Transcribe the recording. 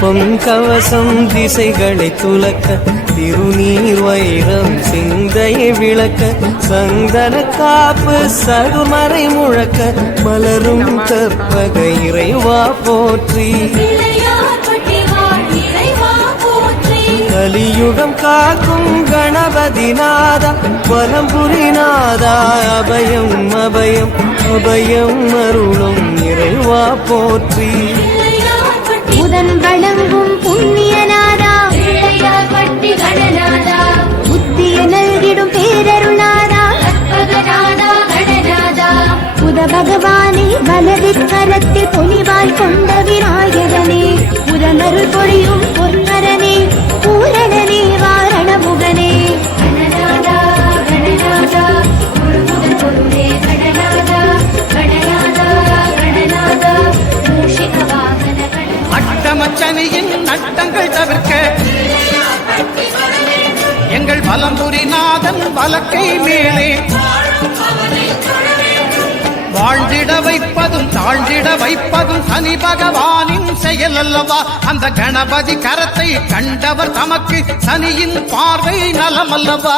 பொன்கவசம் திசைகளை துலக்க திருநீர் வைரம் சிந்தையை விளக்க சந்தன காப்பு சருமறை முழக்க மலரும் கற்பக இறைவா போற்றி. கலியுகம் காக்கும் கணபதி நாதா பலம்புரி நாதா அபயம் அபயம் அபயம் அருளும் இறைவா போற்றி. பகவானே வலது கரத்தில் பொலிவாய் கொண்ட விநாயகனே புதனருள் பொழியும் பொன்னரனே பூரணனே வாரணமுகனே. கடநாதா அட்டமச்சனியின் நட்டங்கள் தவிர்க்க எங்கள் வலம்புரிநாதன் வலக்கை மேலே. வாழ்ந்திட வைப்பதும் தாழ்ந்திட வைப்பதும் சனி பகவானின் செயல் அல்லவா? அந்த கணபதி கரத்தை கண்டவர் தமக்கு சனியின் பார்வை நலம் அல்லவா?